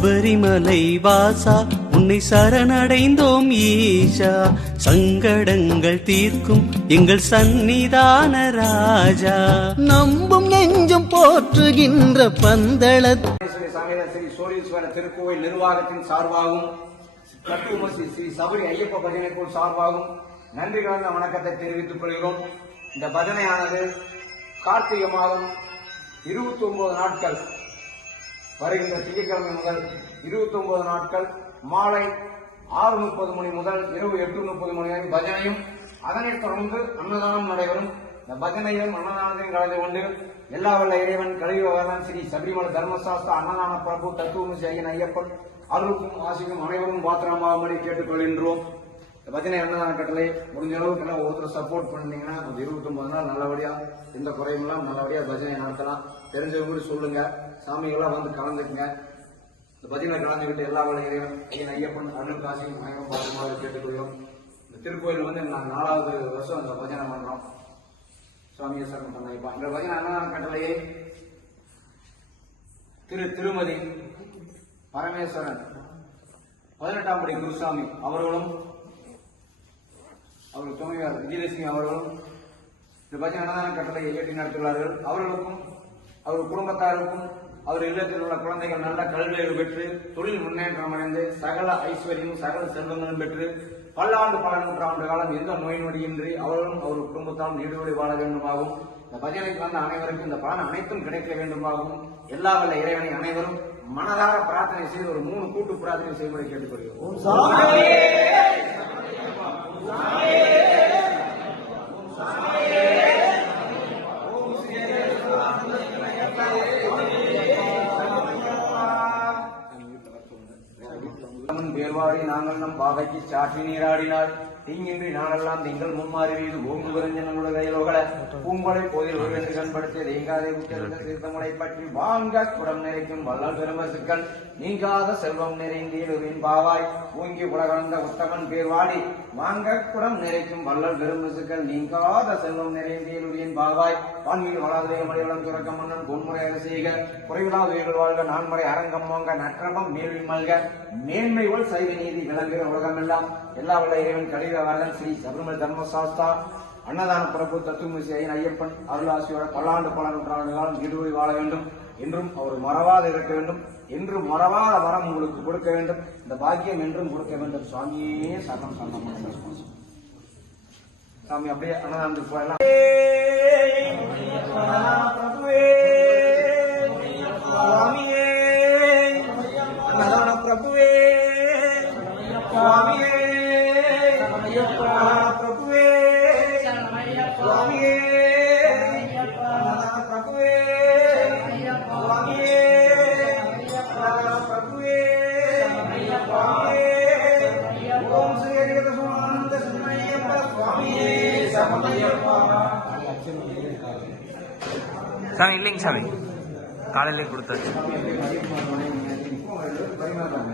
சபரிமலை வாசா உன்னை சரணடைந்தோம் ஈஷா. சங்கடங்கள் தீர்க்கும் எங்கள் சந்நிதான ராஜா. நம்பும் நெஞ்சம் போற்றுகின்ற சமேத ஸ்ரீ சோழீஸ்வர திருக்கோவில் நிர்வாகத்தின் சார்பாகவும் கட்டுமசி ஸ்ரீ சபரி ஐயப்ப பஜனை குழு சார்பாகவும் நன்றி கலந்த வணக்கத்தை தெரிவித்துக் கொள்கிறோம். இந்த பஜனையானது கார்த்திகை மாதம் இருபத்தி ஒன்பது நாட்கள் வருகின்ற திங்கட்கிழமை முதல் இருபத்தி ஒன்பது நாட்கள் மாலை ஆறு முப்பது மணி முதல் இரவு எட்டு முப்பது மணி வரை பஜனையும் அதனைத் தொடர்ந்து அன்னதானம் நடைபெறும். இந்த பஜனையும் அன்னதானத்தையும் கலந்து கொண்டு எல்லா வல்ல இறைவன் கலியுகவரன் ஸ்ரீ சபரிமலை தர்மசாஸ்திர அன்னதான பிரபு தத்துவமசி ஐயன் ஐயப்பன் அருளுக்கும் ஆசிக்கும் அனைவரும் பாத்திரமாகும்படி கேட்டுக்கொள்கின்றோம். இந்த பஜனை அன்னதான கட்டளை முடிஞ்ச அளவுக்கு எல்லாம் ஒவ்வொருத்தர் சப்போர்ட் பண்ணீங்கன்னா கொஞ்சம் இருபத்தொன்பது நாள் நல்லபடியா எந்த குறையும் இல்லாமல் நல்லபடியா பஜனை நடத்தலாம். தெரிஞ்சவங்க சொல்லுங்க. சாமிகளாம் வந்து கலந்துக்குங்க. இந்த பஜனை கலந்துக்கிட்டு எல்லா வேலைகளையும் ஐயன் ஐயப்பன் அருள் காசியும் மயக்கம் பார்க்குமாறு கேட்டுக்கொள்வோம். இந்த திருக்கோயில் வந்து நாங்கள் நாலாவது வருஷம் இந்த பஜனை பண்றோம். சுவாமியை சரணம் பண்ணைப்பா இந்த பஜனை அன்னதான கட்டளையே திரு திருமதி பரமேஸ்வரன் பதினெட்டாம் படி குருசாமி அவர்களும் அவர்கள் துணைவர் விஜயலட்சுமி அவர்களும் இந்த பஜனை அன்னதான கட்டளை ஏற்றி நடத்துள்ளார்கள் அவர்களுக்கும் அவர் குடும்பத்தாருக்கும் அவர் இல்லத்தில் உள்ள குழந்தைகள் நல்ல கல்வியில் பெற்று தொழில் முன்னேற்றம் அடைந்து சகல ஐஸ்வர்யமும் சகல செல்வங்களும் பெற்று பல்லாண்டு பல நூற்றாண்டு காலம் எந்த நோய் நொடியின்றி அவர்களும் அவர் குடும்பத்தாலும் நீடுபடி வாழ வேண்டுமாகவும் இந்த பஜனைக்கு வந்த அனைவருக்கும் இந்த பலன் அனைத்தும் கிடைக்க வேண்டுமாகவும் எல்லா வல்ல இறைவனை அனைவரும் மனதார பிரார்த்தனை செய்து ஒரு மூணு கூட்டு பிரார்த்தனை செய்யும்படி கேட்டுக்கொள்கிறோம். அம்மன் பேர்வாடி நாங்கள் நம் பாவைக்கு சாற்றி நீராடினார் தீங்கின்றி நாளெல்லாம் திங்கள் மும்மாறி வீது ஓங்கு விரஞ்சனங்களுடைய கையிலோகல பூங்கொலை போதில் ஒருவென்று கண்படுத்திய தேங்காதே உத்திருந்த தீர்த்தமலை பற்றி வாங்க குடம் நிறைக்கும் வள்ளல் பெருமசுக்கள் நீங்காத செல்வம் நிறைந்தீடுவின் பாவாய். ஓங்கி உலகந்த உத்தமன் பேர்வாடி வாங்க குடம் நிறைக்கும் வள்ளல் பெருமசுக்கள் நீங்காத செல்வம் நிறைந்தீடுவின் பாவாய். வான்மீது வளாதுரை மலைவளம் துறக்க மன்னன் பொன்முறை அரசீக. குறைவிலாத உயிர்கள் வாழ்க நான்முறை அரங்கம் வாங்க நற்றபம் மேல்வி மல்க. மேன்மைகள் சைவ நீதி விளங்குகிற உலகமெல்லாம். எல்லா வல்ல இறைவன் கழிவு வரதன் ஸ்ரீ சபரிமலை தர்மசாஸ்தா அன்னதான பிரபு தத்துவமிசி ஐயன் ஐயப்பன் அருளாசியோட பல்லாண்டு பல நூற்றாண்டு காலம் ஈடுபடி வாழ வேண்டும். என்றும் அவர் மறவாத இருக்க வேண்டும். என்றும் மறவாத வரம் உங்களுக்கு கொடுக்க வேண்டும். இந்த பாக்கியம் என்றும் கொடுக்க வேண்டும். சுவாமியே சரணம் சரணம். சாமி அப்படியே அன்னதானத்துக்கு போயலாம் பிரபுவே சுவாமியே. பிரபுவே சுவாமியே. பிரபுவே சுவாமியே. ஓம் ஸ்ரீ ஹரிகத சுவானந்த சின்மயப்ப சுவாமியே. சமயப்பா சாமி இல்லைங்க சாமி. காலையிலே கொடுத்தாச்சு. பரிமாறாங்க